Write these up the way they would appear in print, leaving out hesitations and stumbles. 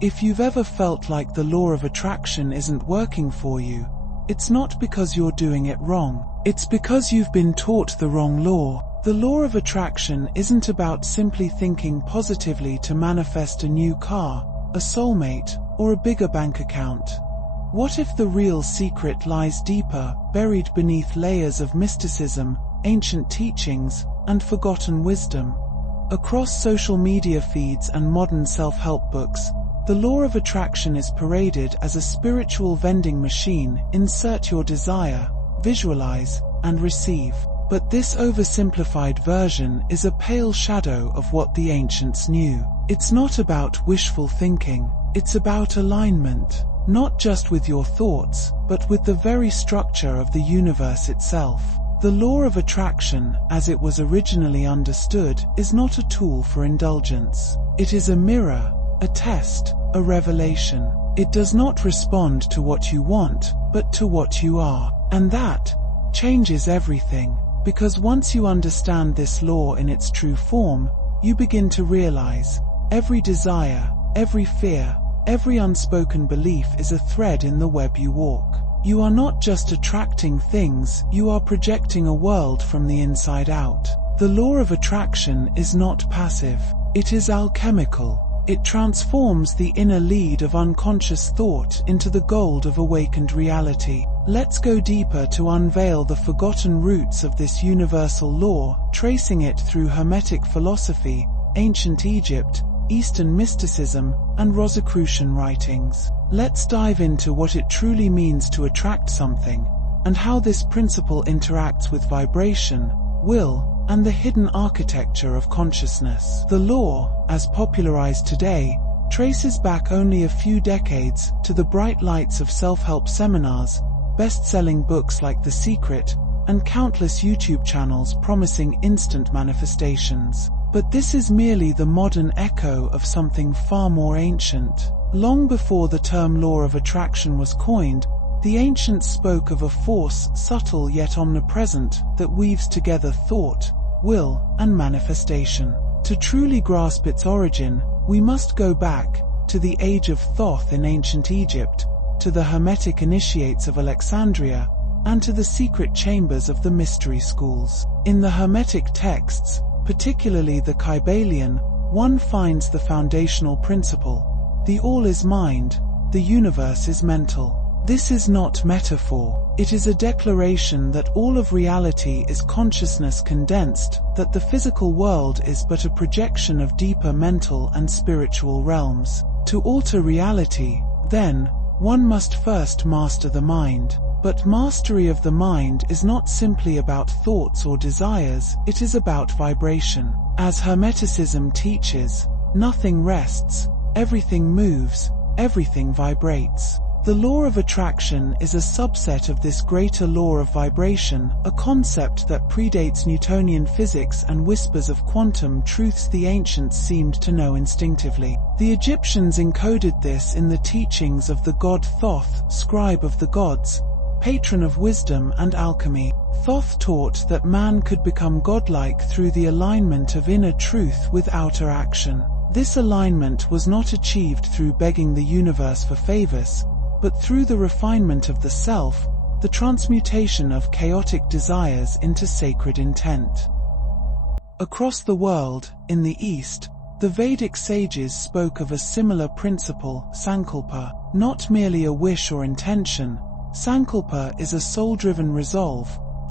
If you've ever felt like the law of attraction isn't working for you, it's not because you're doing it wrong. It's because you've been taught the wrong law. The law of attraction isn't about simply thinking positively to manifest a new car, a soulmate, or a bigger bank account. What if the real secret lies deeper, buried beneath layers of mysticism, ancient teachings, and forgotten wisdom? Across social media feeds and modern self-help books, the law of attraction is paraded as a spiritual vending machine. Insert your desire, visualize, and receive. But this oversimplified version is a pale shadow of what the ancients knew. It's not about wishful thinking, it's about alignment, not just with your thoughts, but with the very structure of the universe itself. The law of attraction, as it was originally understood, is not a tool for indulgence. It is a mirror, a test, a revelation. It does not respond to what you want, but to what you are. And that changes everything. Because once you understand this law in its true form, you begin to realize every desire, every fear, every unspoken belief is a thread in the web you walk. You are not just attracting things, you are projecting a world from the inside out. The law of attraction is not passive, it is alchemical. It transforms the inner lead of unconscious thought into the gold of awakened reality. Let's go deeper to unveil the forgotten roots of this universal law, tracing it through Hermetic philosophy, ancient Egypt, Eastern mysticism, and Rosicrucian writings. Let's dive into what it truly means to attract something, and how this principle interacts with vibration, will, and the hidden architecture of consciousness. The law, as popularized today, traces back only a few decades to the bright lights of self-help seminars, best-selling books like The Secret, and countless YouTube channels promising instant manifestations. But this is merely the modern echo of something far more ancient. Long before the term law of attraction was coined, the ancients spoke of a force subtle yet omnipresent that weaves together thought, will, and manifestation. To truly grasp its origin, we must go back to the age of Thoth in ancient Egypt, to the Hermetic initiates of Alexandria, and to the secret chambers of the mystery schools. In the Hermetic texts, particularly the Kybalion, one finds the foundational principle: the all is mind, the universe is mental. This is not metaphor, it is a declaration that all of reality is consciousness condensed, that the physical world is but a projection of deeper mental and spiritual realms. To alter reality, then, one must first master the mind. But mastery of the mind is not simply about thoughts or desires, it is about vibration. As Hermeticism teaches, nothing rests, everything moves, everything vibrates. The law of attraction is a subset of this greater law of vibration, a concept that predates Newtonian physics and whispers of quantum truths the ancients seemed to know instinctively. The Egyptians encoded this in the teachings of the god Thoth, scribe of the gods, patron of wisdom and alchemy. Thoth taught that man could become godlike through the alignment of inner truth with outer action. This alignment was not achieved through begging the universe for favors, but through the refinement of the self, the transmutation of chaotic desires into sacred intent. Across the world, in the East, the Vedic sages spoke of a similar principle, sankalpa. Not merely a wish or intention, sankalpa is a soul-driven resolve,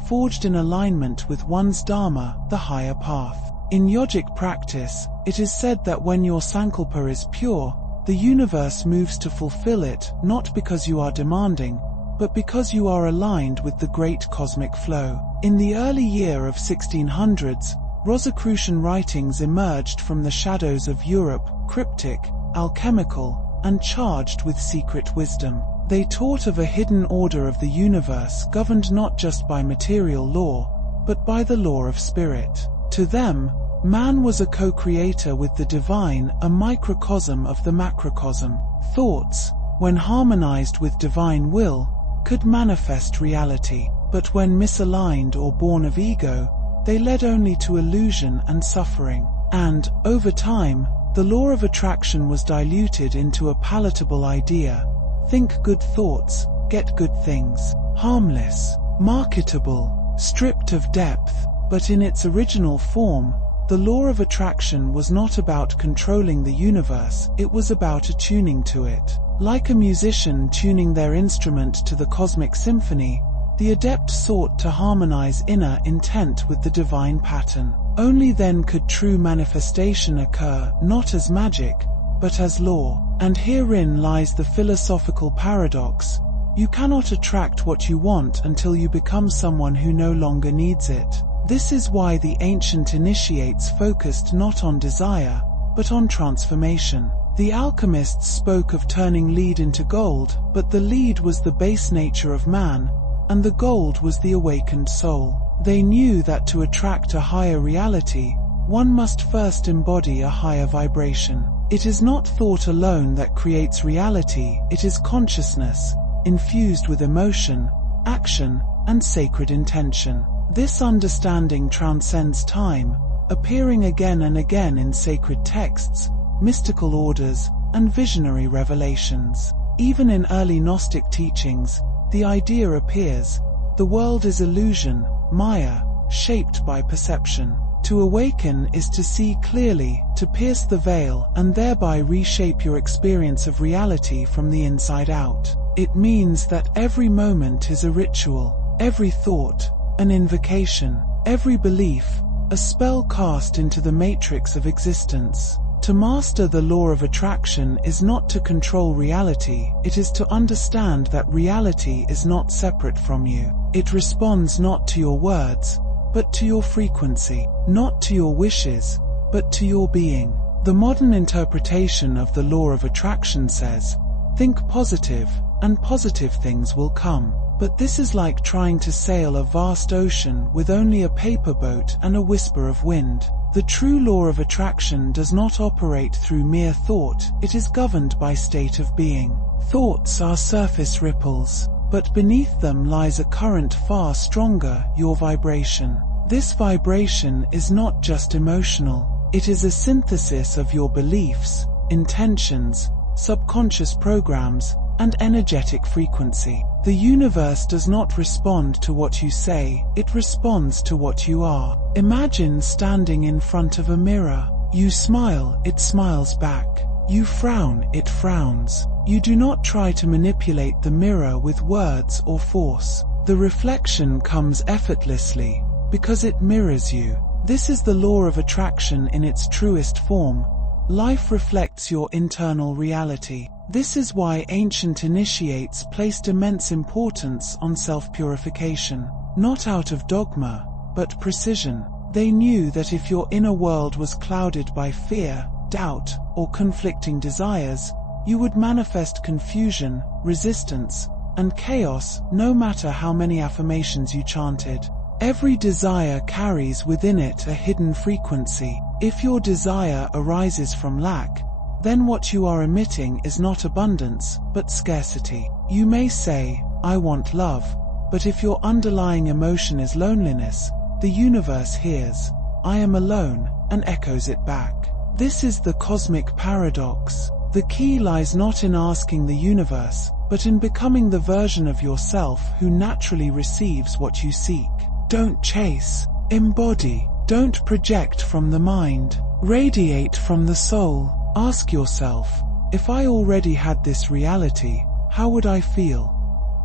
forged in alignment with one's dharma, the higher path. In yogic practice, it is said that when your sankalpa is pure, the universe moves to fulfill it, not because you are demanding, but because you are aligned with the great cosmic flow. In the early year of 1600s, Rosicrucian writings emerged from the shadows of Europe, cryptic, alchemical, and charged with secret wisdom. They taught of a hidden order of the universe governed not just by material law, but by the law of spirit. To them, man was a co-creator with the divine, a microcosm of the macrocosm. Thoughts, when harmonized with divine will, could manifest reality, but when misaligned or born of ego, they led only to illusion and suffering. And, over time, the the law of attraction was diluted into a palatable idea. Think good thoughts, get good things. Harmless, marketable, stripped of depth. But in its original form, the law of attraction was not about controlling the universe, it was about attuning to it. Like a musician tuning their instrument to the cosmic symphony, the adept sought to harmonize inner intent with the divine pattern. Only then could true manifestation occur, not as magic, but as law. And herein lies the philosophical paradox. You cannot attract what you want until you become someone who no longer needs it. This is why the ancient initiates focused not on desire, but on transformation. The alchemists spoke of turning lead into gold, but the lead was the base nature of man, and the gold was the awakened soul. They knew that to attract a higher reality, one must first embody a higher vibration. It is not thought alone that creates reality, it is consciousness, infused with emotion, action, and sacred intention. This understanding transcends time, appearing again and again in sacred texts, mystical orders, and visionary revelations. Even in early Gnostic teachings, the idea appears: the world is illusion, Maya, shaped by perception. To awaken is to see clearly, to pierce the veil, and thereby reshape your experience of reality from the inside out. It means that every moment is a ritual, every thought, an invocation, every belief, a spell cast into the matrix of existence. To master the law of attraction is not to control reality, it is to understand that reality is not separate from you. It responds not to your words, but to your frequency, not to your wishes, but to your being. The modern interpretation of the law of attraction says, think positive, and positive things will come. But this is like trying to sail a vast ocean with only a paper boat and a whisper of wind. The true law of attraction does not operate through mere thought, it is governed by state of being. Thoughts are surface ripples, but beneath them lies a current far stronger, your vibration. This vibration is not just emotional, it is a synthesis of your beliefs, intentions, subconscious programs, and energetic frequency. The universe does not respond to what you say, it responds to what you are. Imagine standing in front of a mirror. You smile, it smiles back. You frown, it frowns. You do not try to manipulate the mirror with words or force. The reflection comes effortlessly, because it mirrors you. This is the law of attraction in its truest form. Life reflects your internal reality. This is why ancient initiates placed immense importance on self-purification, not out of dogma, but precision. They knew that if your inner world was clouded by fear, doubt, or conflicting desires, you would manifest confusion, resistance, and chaos, no matter how many affirmations you chanted. Every desire carries within it a hidden frequency. If your desire arises from lack, then what you are emitting is not abundance, but scarcity. You may say, I want love, but if your underlying emotion is loneliness, the universe hears, I am alone, and echoes it back. This is the cosmic paradox. The key lies not in asking the universe, but in becoming the version of yourself who naturally receives what you seek. Don't chase, embody. Don't project from the mind, radiate from the soul. Ask yourself, if I already had this reality, how would I feel?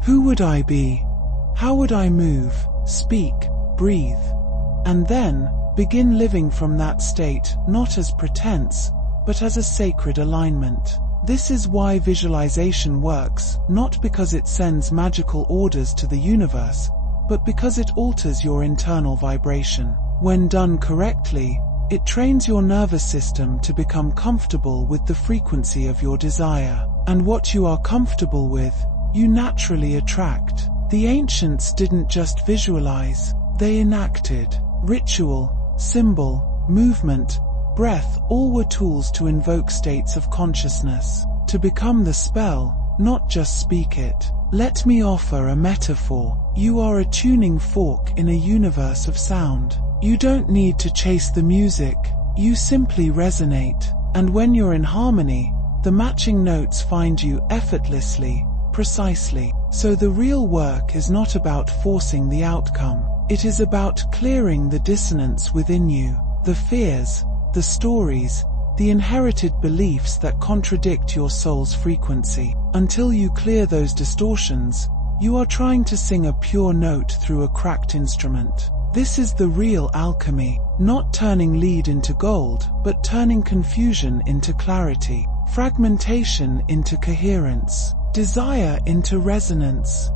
Who would I be? How would I move, speak, breathe? And then, begin living from that state, not as pretense, but as a sacred alignment. This is why visualization works, not because it sends magical orders to the universe, but because it alters your internal vibration. When done correctly, it trains your nervous system to become comfortable with the frequency of your desire. And what you are comfortable with, you naturally attract. The ancients didn't just visualize, they enacted. Ritual, symbol, movement, breath, all were tools to invoke states of consciousness. To become the spell, not just speak it. Let me offer a metaphor. You are a tuning fork in a universe of sound. You don't need to chase the music, you simply resonate. And when you're in harmony, the matching notes find you effortlessly, precisely. So the real work is not about forcing the outcome. It is about clearing the dissonance within you, the fears, the stories, the inherited beliefs that contradict your soul's frequency. Until you clear those distortions, you are trying to sing a pure note through a cracked instrument. This is the real alchemy, not turning lead into gold, but turning confusion into clarity, fragmentation into coherence, desire into resonance.